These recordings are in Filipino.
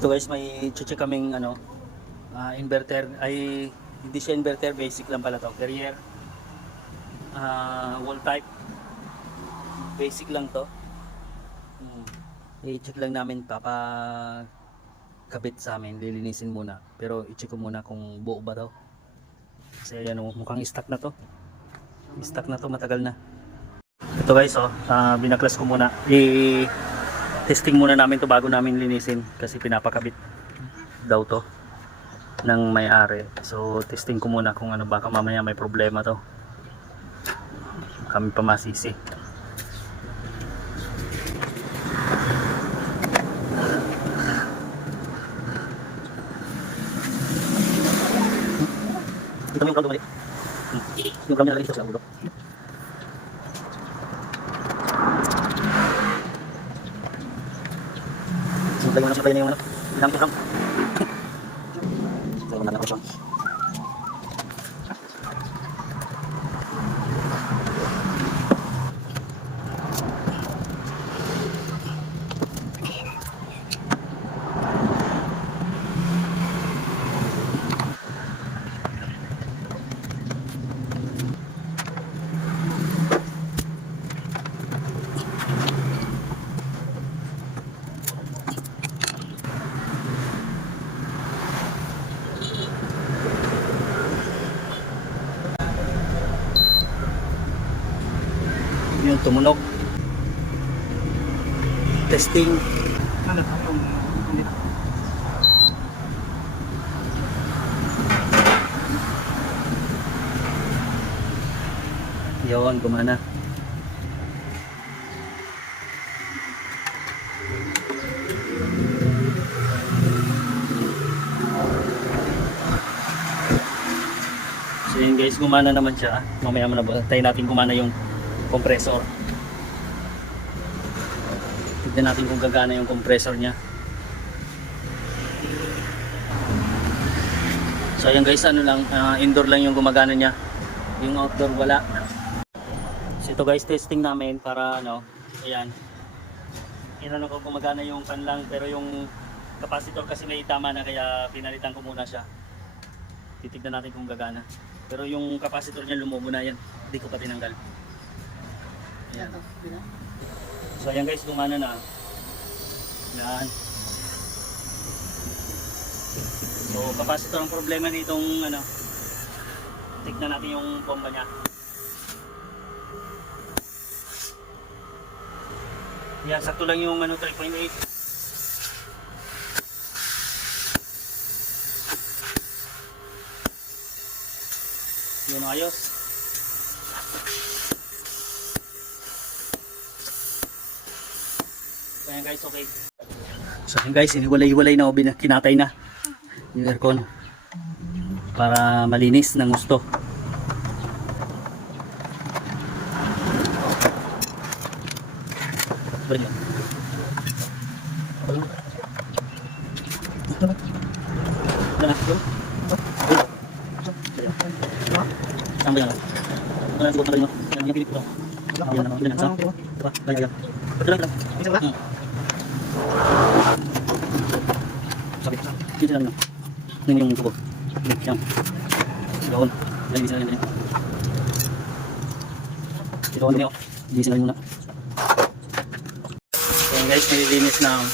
Ito guys, may check kaming inverter. Ay hindi siya inverter, basic lang pala to. Carrier, wall type, basic lang to. I-check lang namin, papakabit sa amin, lilinisin muna. Pero i-check ko muna kung buo ba to. Kasi yan, mukhang stock na to. Stock na to, matagal na. Ito guys, binaklas ko muna. I-testing muna namin to bago namin linisin kasi pinapakabit daw to ng may-ari. So testing ko muna kung ano, baka mamaya may problema to. Kami pa masisi. Ito yung kamay. Yung kamay nalagay dito sa ulo. Sumpay na yung ilang kusang. Sumpay mo na lang kusang. Yung tumunog. Testing. Yun, gumana. So yun guys, gumana naman siya. Mamaya mo na ba tayo natin gumana yung compressor. Tignan natin kung gagana yung compressor niya. So ayan guys, indoor lang yung gumagana niya. Yung outdoor wala. So ito guys, testing namin para ayan. Ko gumagana yung fan lang, pero yung capacitor kasi may tama na, kaya pinalitan ko muna siya. Titignan natin kung gagana. Pero yung capacitor niya lumubo na yan. Hindi ko pa tinanggal. Ayan. So ayan guys, gumana na. Ayan. So capacitor ang problema nitong tignan natin yung bomba niya. Ayan, sakto lang yung 3.8. Yun, ayos. Ayan guys, okay. So ayan guys, iniwalay-walay na o kinatay na yung aircon para malinis ng gusto. Balik yun. Saan ba yan? Wala siguro na rin yun. Yan yung pinipito. Yan naman. Yan naman. Diba? Kaya yan. Pagka lang. Isa ba? Sabi. Dito lang. Yan yung tubo. Yan. Sigawon. Yan yung isa lang. Sigawon din ako. Hindi sila muna. So guys, nililinis na.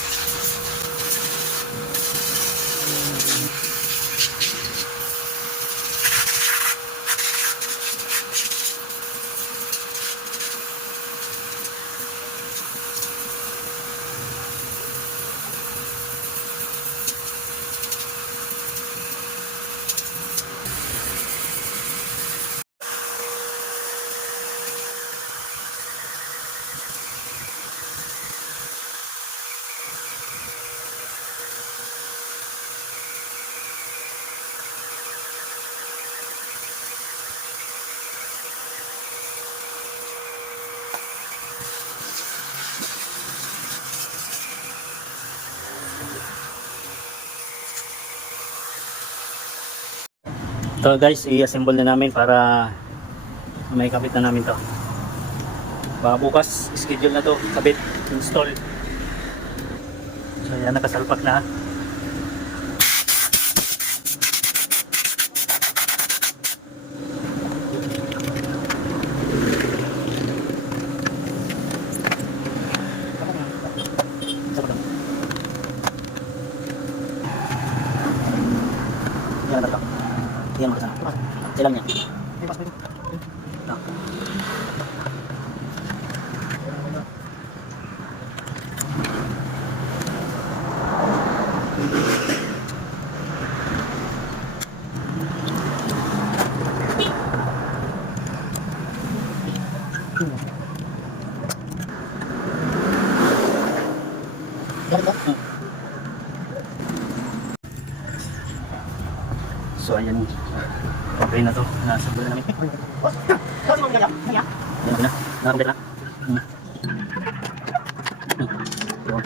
So guys, i-assemble na namin para may kabit na namin to. Baka bukas, schedule na to, kabit, install. So yan, nakasalpak na. lang niya. Ah. So ayan, okay na to, nasa na namin. Ayan na, nakapit na. Yun.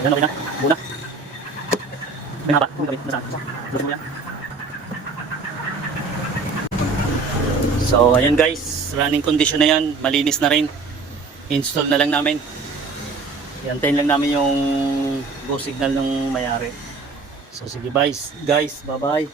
Ayan, okay na, muna. May haba, gawin, nasaan? Luto mo yan. So ayan guys, running condition na yan, malinis na rin. Install na lang namin. Iantayin lang namin yung go signal ng mayari. So sige guys, bye bye.